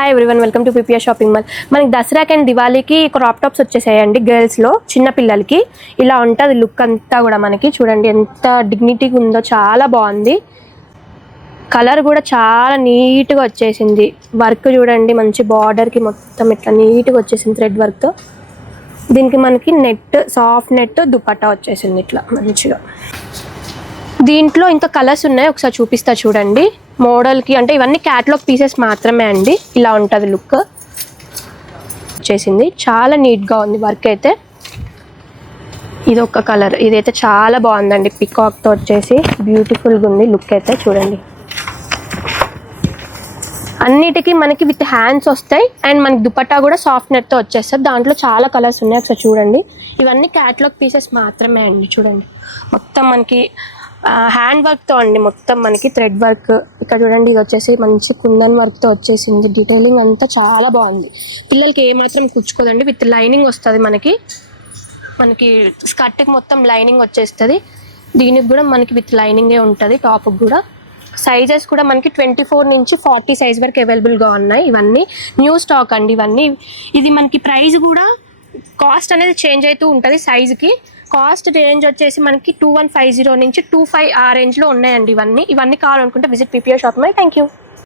Hi everyone, welcome to PPR shopping mall. మనకి దసరాకి and దివాళీకి crop tops వచ్చేసాయండి. గర్ల్స్లో చిన్న పిల్లలకి ఇలా ఉంటుంది లుక్ అంతా కూడా. మనకి చూడండి ఎంత డిగ్నిటీగా ఉందో, చాలా బాగుంది. కలర్ కూడా చాలా నీట్గా వచ్చేసింది. వర్క్ చూడండి, మంచి బార్డర్కి మొత్తం ఇట్లా నీట్గా వచ్చేసింది థ్రెడ్ వర్క్తో. దీనికి మనకి నెట్, సాఫ్ట్ నెట్ దుపట్టా వచ్చేసింది ఇట్లా మంచిగా. దీంట్లో ఇంకా కలర్స్ ఉన్నాయి, ఒకసారి చూపిస్తా చూడండి. మోడల్కి అంటే ఇవన్నీ క్యాటలాగ్ పీసెస్ మాత్రమే అండి. ఇలా ఉంటుంది లుక్ వచ్చేసింది. చాలా నీట్గా ఉంది వర్క్ అయితే. ఇది ఒక కలర్, ఇదైతే చాలా బాగుందండి. పికాక్తో వచ్చేసి బ్యూటిఫుల్గా ఉంది లుక్ అయితే. చూడండి అన్నిటికీ మనకి విత్ హ్యాండ్స్ వస్తాయి అండ్ మనకి దుపట్టా కూడా సాఫ్ట్ నెట్తో వచ్చేస్తుంది. దాంట్లో చాలా కలర్స్ ఉన్నాయి, ఒకసారి చూడండి. ఇవన్నీ క్యాటలాగ్ పీసెస్ మాత్రమే అండి. చూడండి మొత్తం మనకి హ్యాండ్ వర్క్తో అండి, మొత్తం మనకి థ్రెడ్ వర్క్. ఇక్కడ చూడండి, ఇది వచ్చేసి మంచి కుందన్ వర్క్తో వచ్చేసింది. డీటెయిలింగ్ అంతా చాలా బాగుంది. పిల్లలకి ఏమాత్రం కుచ్చుకోదండి. విత్ లైనింగ్ వస్తుంది మనకి స్కర్ట్కి మొత్తం లైనింగ్ వచ్చేస్తుంది. దీనికి కూడా మనకి విత్ లైనింగే ఉంటుంది. టాప్కి కూడా సైజెస్ కూడా మనకి 24 నుంచి 40 సైజ్ వరకు అవైలబుల్గా ఉన్నాయి. ఇవన్నీ న్యూ స్టాక్ అండి ఇవన్నీ. ఇది మనకి ప్రైస్ కూడా కాస్ట్ అనేది చేంజ్ అవుతూ ఉంటుంది సైజుకి. కాస్ట్ రేంజ్ వచ్చేసి మనకి 2150 నుంచి 25 ఆ రేంజ్లో ఉన్నాయండి ఇవన్నీ. కావాలనుకుంటే visit PPR shopping mall. Thank you.